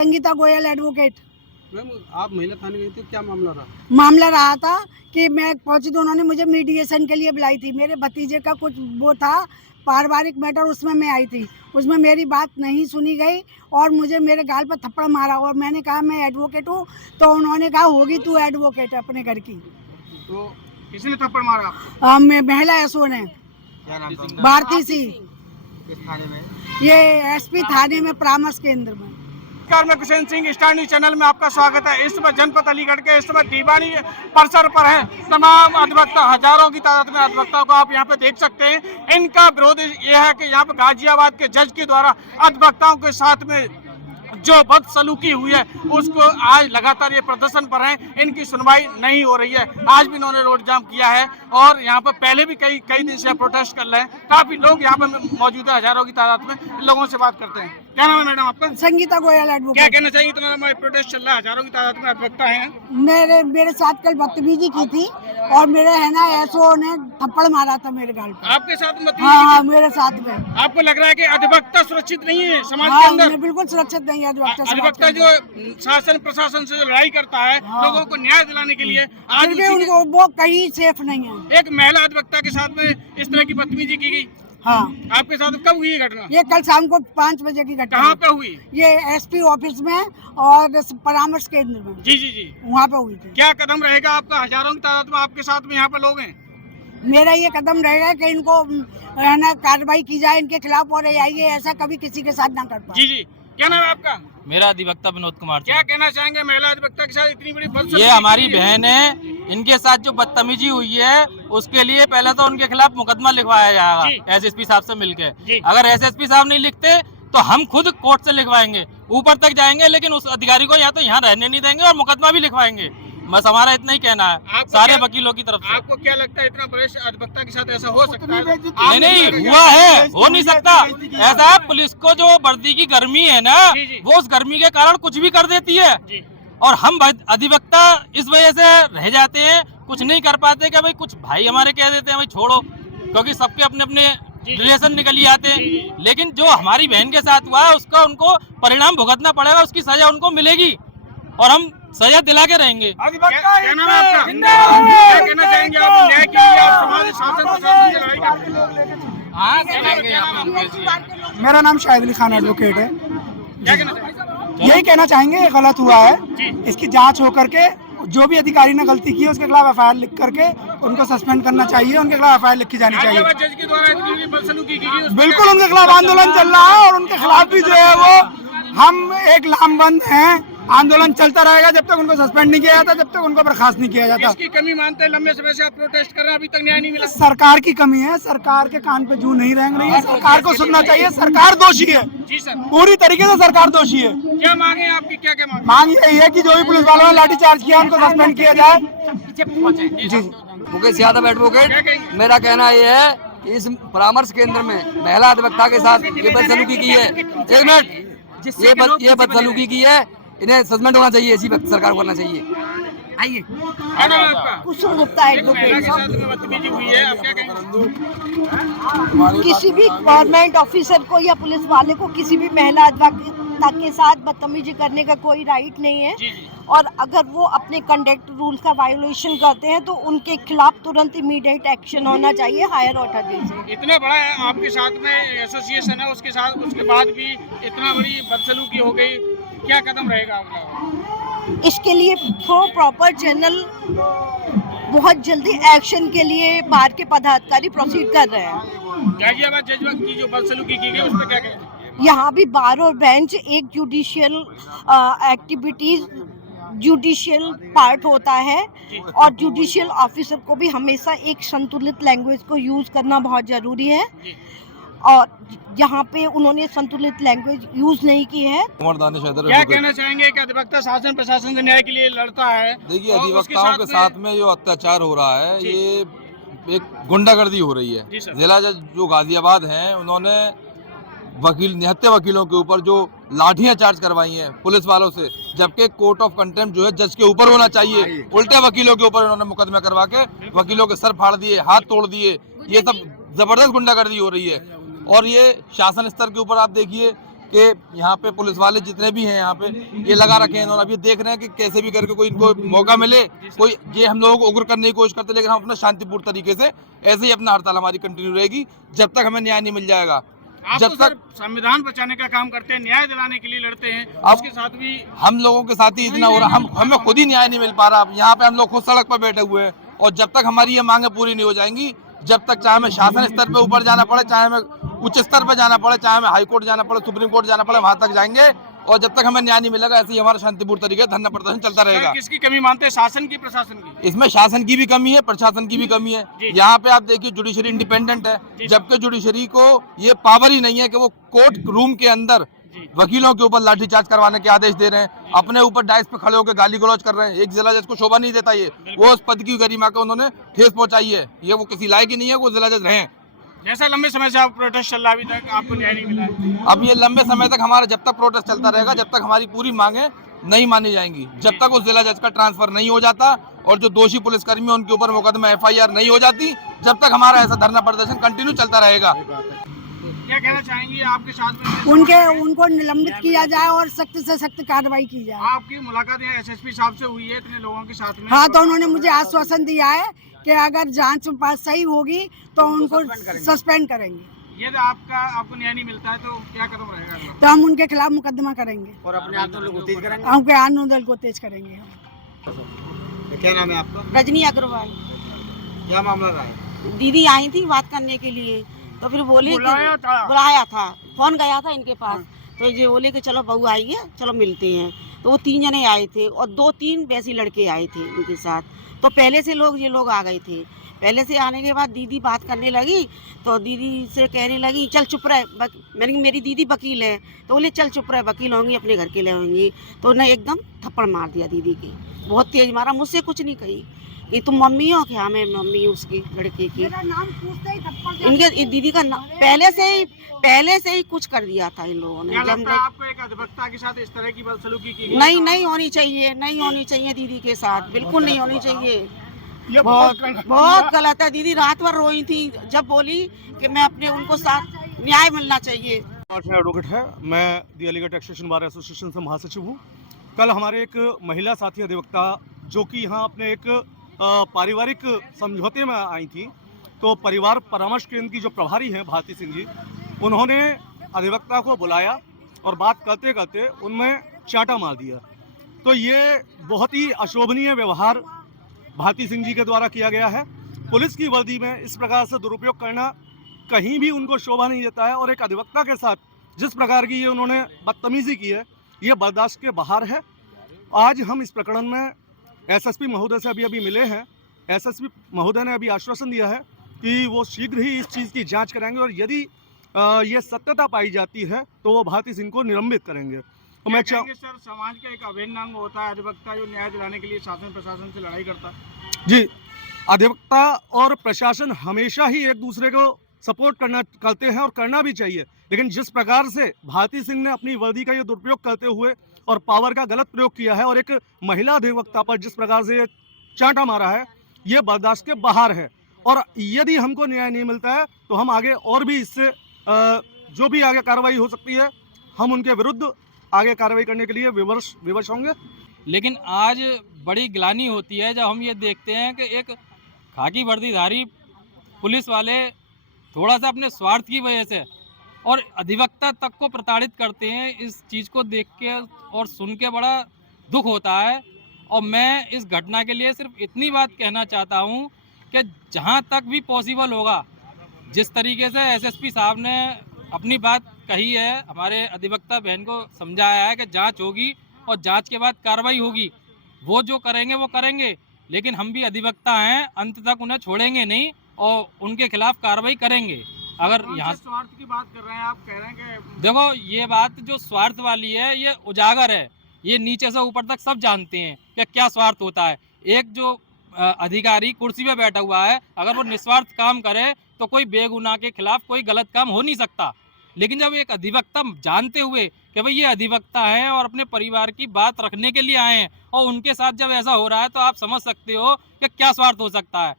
Sangeeta Goyal advocate. Ma'am, आप महिला थाने गई थी, क्या मामला रहा? मामला रहा था कि मैं पहुंची तो उन्होंने मुझे मीडिएशन के लिए बुलाई थी। मेरे भतीजे का कुछ वो था पारिवारिक मैटर, उसमें मैं आई थी। उसमें मेरी बात नहीं सुनी गई और मुझे मेरे गाल पर थप्पड़ मारा और मैंने कहा मैं एडवोकेट हूँ, तो उन्होंने कहा होगी तू एडवोकेट अपने घर की। तो किसने थप्पड़ मारा आपको? महिला एसओ ने, क्या नाम था उनका? भारती सिंह। किस थाने में? ये एसपी थाने में परामर्श केंद्र में। नमस्कार, मैं कुशेन सिंह, स्टार न्यूज चैनल में आपका स्वागत है। इस समय जनपद अलीगढ़ के इस समय दीवानी परिसर पर है। तमाम अधिवक्ता, हजारों की तादाद में अधिवक्ताओं को आप यहाँ पे देख सकते हैं। इनका विरोध ये है कि यहाँ पे गाजियाबाद के जज के द्वारा अधिवक्ताओं के साथ में जो बदसलूकी हुई है उसको आज लगातार ये प्रदर्शन पर हैं। इनकी सुनवाई नहीं हो रही है। आज भी इन्होंने रोड जाम किया है और यहाँ पर पहले भी कई दिन से प्रोटेस्ट कर रहे हैं। काफी लोग यहाँ पर मौजूद है, हजारों की तादाद में। इन लोगों से बात करते हैं। क्या नाम है मैडम आपका? संगीता गोयल क्या एडवोकेट। कहना चाहिए? तुम्हारा प्रोटेस्ट चल रहा है, हजारों की तादाद में अधिवक्ता हैं। मेरे साथ कल बदतमीजी की थी और मेरे है ना एसओ ने थप्पड़ मारा था मेरे गाल पर। आपके साथ में? हाँ, मेरे साथ में। आपको लग रहा है कि अधिवक्ता सुरक्षित नहीं है समाज हाँ, के अंदर? बिल्कुल सुरक्षित नहीं है अधिवक्ता जो शासन प्रशासन से जो लड़ाई करता है लोगों को न्याय दिलाने के लिए, आज भी उनको वो कहीं सेफ नहीं है। एक महिला अधिवक्ता के साथ में इस तरह की बदतमीजी की गई। हाँ, आपके साथ कब हुई ये घटना? ये कल शाम को 5 बजे की घटना। कहाँ पे हुई? ये एसपी ऑफिस में और परामर्श केंद्र में। जी जी जी, वहाँ पे हुई थी। क्या कदम रहेगा आपका? हजारों की तादाद में आपके साथ में यहाँ पे लोग हैं। मेरा ये कदम रहेगा कि इनको है ना कार्रवाई की जाए इनके खिलाफ और ये ऐसा कभी किसी के साथ ना कर पाए। जी जी, क्या नाम है आपका? मेरा अधिवक्ता विनोद कुमार। क्या कहना चाहेंगे महिला अधिवक्ता के साथ इतनी बड़ी बदसलूकी? ये हमारी बहन है, इनके साथ जो बदतमीजी हुई है उसके लिए पहले तो उनके खिलाफ मुकदमा लिखवाया जाएगा एसएसपी साहब से मिलके। अगर एसएसपी साहब नहीं लिखते तो हम खुद कोर्ट से लिखवाएंगे, ऊपर तक जाएंगे, लेकिन उस अधिकारी को या तो यहाँ रहने नहीं देंगे और मुकदमा भी लिखवाएंगे। बस हमारा इतना ही कहना है सारे वकीलों की तरफ से। आपको क्या लगता है इतना वरिष्ठ अधिवक्ता के साथ ऐसा हो सकता है? नहीं हुआ है, हो नहीं सकता ऐसा। पुलिस को जो वर्दी की गर्मी है ना, वो उस गर्मी के कारण कुछ भी कर देती है और हम अधिवक्ता इस वजह से रह जाते हैं, कुछ नहीं कर पाते कि भाई कुछ भाई हमारे कह देते हैं भाई छोड़ो, क्योंकि सबके अपने अपने रिलेशन निकल ही आते हैं। लेकिन जो हमारी बहन के साथ हुआ है उसका उनको परिणाम भुगतना पड़ेगा, उसकी सजा उनको मिलेगी और हम सजा दिला के रहेंगे। क्या नाम है आपका? क्या कहना चाहेंगे आप न्याय के लिए? आप समाज शासन प्रशासन से लड़ाई करते हैं। मेरा नाम शाहिद अली खान एडवोकेट है। क्या कहना चाहेंगे? यही कहना चाहेंगे ये गलत हुआ है, इसकी जांच हो करके जो भी अधिकारी ने गलती की है उसके खिलाफ एफआईआर लिख करके उनको सस्पेंड करना चाहिए, उनके खिलाफ एफआईआर लिखी जानी चाहिए। जज के द्वारा इतनी बदसलूकी की गई, बिल्कुल उनके खिलाफ आंदोलन चल रहा है और उनके खिलाफ भी जो है वो हम एक लामबंद हैं। आंदोलन चलता रहेगा जब तक उनको सस्पेंड नहीं किया जाता, जब तक उनको बर्खास्त नहीं किया जाता। इसकी कमी मानते हैं? लंबे समय से आप प्रोटेस्ट कर रहे हैं, अभी तक न्याय नहीं मिला। सरकार की कमी है, सरकार के कान पे जूं नहीं रेंग रही है, सरकार को सुनना चाहिए। सरकार दोषी है, जी सर, पूरी तरीके से सरकार दोषी है। क्या मांगे आपकी? क्या क्या मांगे? मांग यही है कि जो भी पुलिस वालों ने लाठीचार्ज किया उनको सस्पेंड किया जाए। जी मुकेश यादव एडवोकेट। मेरा कहना यह है कि इस परामर्श केंद्र में महिला अधिवक्ता के साथ ये बदसलूकी की है, एक मिनट, ये बदसलूकी की है, इन्हें सस्पेंड होना चाहिए, इसी वक्त सरकार को करना चाहिए। आइए, क्या नाम है आपका? कुसुम गुप्ता महिला एडवोकेट। के साथ में बदतमीजी हुई है, आप क्या कहेंगे? किसी भी गवर्नमेंट ऑफिसर को या पुलिस वाले को किसी भी महिला अधिवक्ता के साथ बदतमीजी करने का कोई राइट नहीं है। और अगर वो अपने कंडक्ट रूल का वायोलेशन करते हैं तो उनके खिलाफ तुरंत इमीडिएट एक्शन होना चाहिए हायर अथॉरिटी से। इतना बड़ा आपके साथ में एसोसिएशन है, उसके साथ उसके बाद भी इतना बड़ी बदसलूकी हो गई, क्या कदम रहेगा आपका? इसके लिए थ्रो प्रॉपर चैनल बहुत जल्दी एक्शन के लिए बाहर के पदाधिकारी प्रोसीड कर रहे हैं। गाजियाबाद जज की जो बदसलूकी की गई उस पर क्या कहेंगे? यहाँ भी बार और बेंच एक जुडिशियल एक्टिविटीज जुडिशियल पार्ट होता है और जुडिशियल ऑफिसर को भी हमेशा एक संतुलित लैंग्वेज को यूज करना बहुत जरूरी है और यहाँ पे उन्होंने संतुलित लैंग्वेज यूज नहीं की है। क्या कहना चाहेंगे कि अधिवक्ता शासन प्रशासन से न्याय के लिए लड़ता है? देखिए, अधिवक्ताओं के साथ में जो अत्याचार हो रहा है ये एक गुंडागर्दी हो रही है। जिला जज जो गाजियाबाद हैं उन्होंने निहत्थे वकीलों के ऊपर जो लाठियां चार्ज करवाई हैं पुलिस वालों से, जबकि कोर्ट ऑफ कंटेम्प्ट जो है जज के ऊपर होना चाहिए, उल्टे वकीलों के ऊपर इन्होंने मुकदमा करवा के वकीलों के सर फाड़ दिए, हाथ तोड़ दिए। ये सब जबरदस्त गुंडागर्दी हो रही है और ये शासन स्तर के ऊपर आप देखिए कि यहाँ पे पुलिस वाले जितने भी हैं यहाँ पे ये लगा रखे हैं इन्होंने। अब ये देख रहे हैं कि कैसे भी करके कोई इनको मौका मिले, कोई ये हम लोगों को उग्र करने की कोशिश करते, लेकिन हम अपना शांतिपूर्ण तरीके से ऐसे ही अपना हड़ताल हमारी कंटिन्यू रहेगी जब तक हमें न्याय नहीं मिल जाएगा। आप जब तो तक सर संविधान बचाने का काम करते हैं, न्याय दिलाने के लिए लड़ते हैं, उसके साथ भी हम लोगों के साथ ही इतना हो रहा, हमें खुद ही न्याय नहीं मिल पा रहा। यहाँ पे हम लोग खुद सड़क पर बैठे हुए हैं और जब तक हमारी ये मांगे पूरी नहीं हो जाएंगी, जब तक चाहे हमें शासन स्तर पे ऊपर जाना पड़े, चाहे हमें उच्च स्तर पे जाना पड़े, चाहे हमें हाई कोर्ट जाना पड़े, सुप्रीम कोर्ट जाना पड़े, वहां तक जाएंगे। और जब तक हमें न्याय नहीं मिलेगा ऐसे ही हमारा शांतिपूर्ण तरीके धरना प्रदर्शन चलता रहेगा। किसकी कमी मानते हैं, शासन की प्रशासन की? इसमें शासन की भी कमी है, प्रशासन की भी कमी है। यहाँ पे आप देखिए जुडिशरी इंडिपेंडेंट है, जबकि जुडिशरी को ये पावर ही नहीं है कि वो कोर्ट रूम के अंदर वकीलों के ऊपर लाठीचार्ज करवाने के आदेश दे रहे हैं, अपने ऊपर डाइस पे खड़े होकर गाली गलौज कर रहे हैं। एक जिला जज को शोभा नहीं देता ये, वो उस पद की गरिमा को उन्होंने ठेस पहुंचाई है, ये वो किसी लायक ही नहीं है वो जिला जज रहे। जैसा लंबे समय से आप प्रोटेस्ट चल रहा है, अभी तक आपको न्याय नहीं मिला है। अब ये लंबे समय तक हमारा जब तक प्रोटेस्ट चलता रहेगा, जब तक हमारी पूरी मांगे नहीं मानी जाएंगी, जब तक उस जिला जज का ट्रांसफर नहीं हो जाता और जो दोषी पुलिसकर्मी है उनके ऊपर मुकदमा FIR नहीं हो जाती, जब तक हमारा ऐसा धरना प्रदर्शन कंटिन्यू चलता रहेगा। क्या कहना चाहेंगे आपके साथ में? उनको निलंबित किया जाए और सख्त से सख्त कार्रवाई की जाए। आपकी मुलाकात यहाँ SSP साहब से हुई है इतने लोगों के साथ में? हाँ, तो उन्होंने मुझे आश्वासन दिया है कि अगर जांच पास सही होगी तो उनको सस्पेंड करेंगे। यदि आपको न्याय नहीं मिलता है तो क्या कदम रहेगा? तो हम उनके खिलाफ मुकदमा करेंगे और अपने आंदोलन को तेज करेंगे। हमके आंदोलन को तेज करेंगे। क्या नाम है आपका? रजनी अग्रवाल। क्या मामला रहा है? दीदी आई थी बात करने के लिए, तो फिर बोले बुलाया था, फोन गया था इनके पास, तो ये बोले कि चलो बहू आई है, चलो मिलते हैं। तो वो 3 जने आए थे और 2-3 वैसे लड़के आए थे उनके साथ। तो पहले से ये लोग आ गए थे। पहले से आने के बाद दीदी बात करने लगी, तो दीदी से कहने लगी चल चुप रहे, मेरी दीदी वकील है, तो बोले चल चुप रहे, वकील होंगी अपने घर के ले होंगी। तो उन्हें एकदम थप्पड़ मार दिया दीदी की, बहुत तेज मारा। मुझसे कुछ नहीं कही कि तुम मम्मी हो क्या? मैं मम्मी हूँ उसकी लड़के की। इनके दीदी का नाम पहले से ही कुछ कर दिया था इन लोगों ने। क्या लगता है आपको एक अधिवक्ता के साथ इस तरह की बदसलूकी की? नहीं होनी चाहिए दीदी के साथ, बिल्कुल नहीं होनी चाहिए। बहुत गलत है। दीदी रात भर रोई थी जब बोली कि मैं अपने उनको साथ न्याय मिलना चाहिए। एडवोकेट है, मैं दी अलीगढ़ टैक्सेशन बार एसोसिएशन से महासचिव हूँ। कल हमारे एक महिला साथी अधिवक्ता जो कि यहाँ अपने एक पारिवारिक समझौते में आई थी, तो परिवार परामर्श केंद्र की जो प्रभारी हैं भारती सिंह जी, उन्होंने अधिवक्ता को बुलाया और बात करते करते उनमें चांटा मार दिया। तो ये बहुत ही अशोभनीय व्यवहार भारती सिंह जी के द्वारा किया गया है। पुलिस की वर्दी में इस प्रकार से दुरुपयोग करना कहीं भी उनको शोभा नहीं देता है, और एक अधिवक्ता के साथ जिस प्रकार की ये उन्होंने बदतमीजी की है, ये बर्दाश्त के बाहर है। आज हम इस प्रकरण में SSP महोदय से अभी मिले हैं। SSP महोदय ने अभी आश्वासन दिया है कि वो शीघ्र ही इस चीज़ की जांच कराएंगे और यदि ये सत्यता पाई जाती है तो वो भारती सिंह को निलंबित करेंगे। तो मैं सर, समाज का एक अभिन्न अंग होता है अधिवक्ता, जो न्याय दिलाने के लिए शासन प्रशासन से लड़ाई करता है। जी, अधिवक्ता और प्रशासन हमेशा ही एक दूसरे को सपोर्ट करते हैं और करना भी चाहिए, लेकिन जिस प्रकार से भारती सिंह ने अपनी वर्दी का ये दुरुपयोग करते हुए और पावर का गलत प्रयोग किया है और एक महिला अधिवक्ता पर जिस प्रकार से ये चांटा मारा है, ये बर्दाश्त के बाहर है। और यदि हमको न्याय नहीं मिलता है तो हम आगे और भी इससे जो भी आगे कार्रवाई हो सकती है, हम उनके विरुद्ध आगे कार्रवाई करने के लिए विवश होंगे। लेकिन आज बड़ी ग्लानि होती है जब हम ये देखते हैं कि एक खाकी वर्दीधारी पुलिस वाले थोड़ा सा अपने स्वार्थ की वजह से और अधिवक्ता तक को प्रताड़ित करते हैं। इस चीज़ को देख के और सुन के बड़ा दुख होता है। और मैं इस घटना के लिए सिर्फ इतनी बात कहना चाहता हूँ कि जहाँ तक भी पॉसिबल होगा, जिस तरीके से SSP साहब ने अपनी बात कही है, हमारे अधिवक्ता बहन को समझाया है कि जांच होगी और जांच के बाद कार्रवाई होगी, वो जो करेंगे वो करेंगे, लेकिन हम भी अधिवक्ता हैं, अंत तक उन्हें छोड़ेंगे नहीं और उनके खिलाफ कार्रवाई करेंगे। अगर यहाँ स्वार्थ की बात कर रहे हैं, आप कह रहे हैं कि देखो ये बात जो स्वार्थ वाली है ये उजागर है, ये नीचे से ऊपर तक सब जानते हैं कि क्या स्वार्थ होता है। एक जो अधिकारी कुर्सी पे बैठा हुआ है, अगर वो निस्वार्थ काम करे तो कोई बेगुनाह के खिलाफ कोई गलत काम हो नहीं सकता। लेकिन जब एक अधिवक्ता जानते हुए कि भाई ये अधिवक्ता हैं और अपने परिवार की बात रखने के लिए आए हैं और उनके साथ जब ऐसा हो रहा है, तो आप समझ सकते हो कि क्या स्वार्थ हो सकता है।